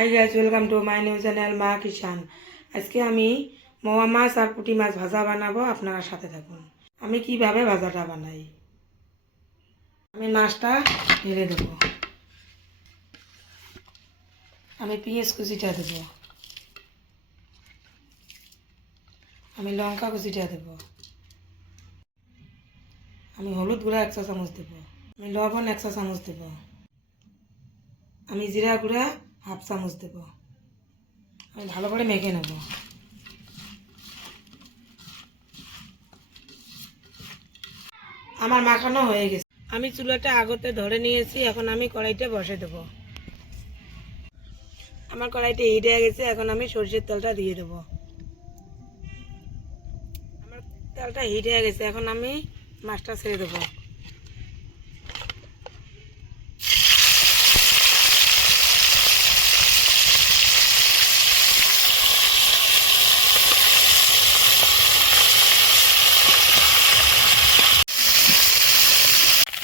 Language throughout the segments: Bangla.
Hi guys, welcome to my new channel মা কিষান। আজকে আমি মোয়া মাছ আর পুঁটি মাছ ভাজা বানাবো, আপনারা সাথে থাকুন। আমি কিভাবে ভাজাটা বানাই। আমি মাছটা ঢেলে দেব, আমি পেঁয়াজ কুচিটা দেব, আমি লঙ্কা কুচিটা দেব, আমি হলুদ গুঁড়া 1 চা চামচ দেব, আমি লবণ 1 চা চামচ দেব, আমি জিরা গুঁড়া 1/2 চামচ দেব। আমি ভালো করে মেখে নেব। আমার মাখানো হয়ে গেছে। আমি চুলাটা আগতে ধরে নিয়েছি, এখন আমি কড়াইটা বসে দেব। আমার কড়াইটা হিট হয়ে গেছে, এখন আমি সরষের তেলটা দিয়ে দেব। আমার তেলটা হিট হয়ে গেছে, এখন আমি মাছটা ছেড়ে দেব।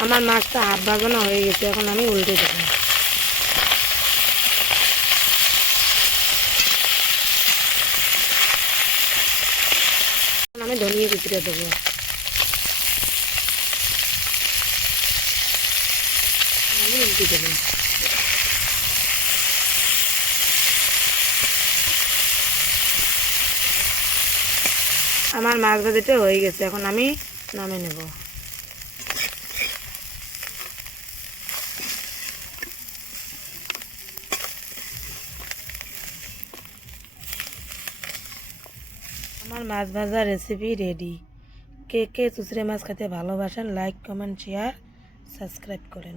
আমার মাছটা হাফ ভাজানো হয়ে গেছে, এখন আমি উল্টে দেবো। এখন আমি ধনিয়া কুচিটা দেবো। আমি উল্টে দেবো। আমার মাছ ভাজাটা হয়ে গেছে, এখন আমি নামিয়ে নেব। আমার মাছ ভাজা রেসিপি রেডি। কে কে চুচড়ে মাছ খেতে ভালোবাসেন, লাইক কমেন্ট শেয়ার সাবস্ক্রাইব করেন।